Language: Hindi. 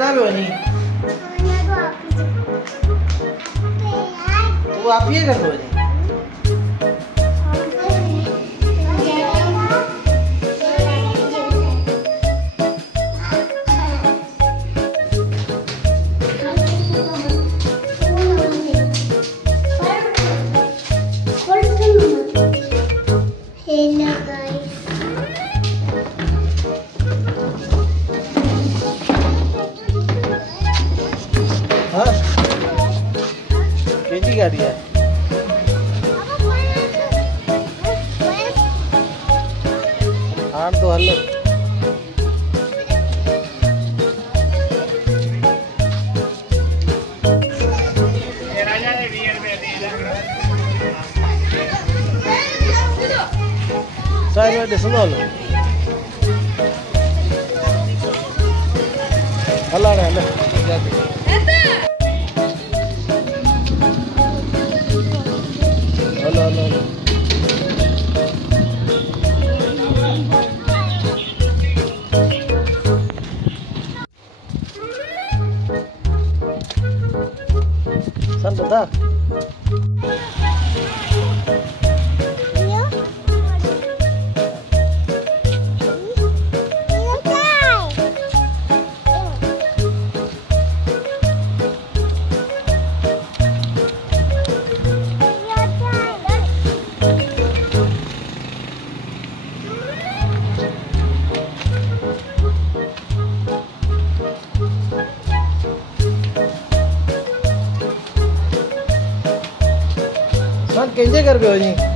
नहीं तो आप ये कर दो जी। हाँ कैसी गाड़ी है? हाँ तो हल्ले saya ada semua loh. Allah Allah. Halo halo. Santai tak? केंजे कर गए हो जी?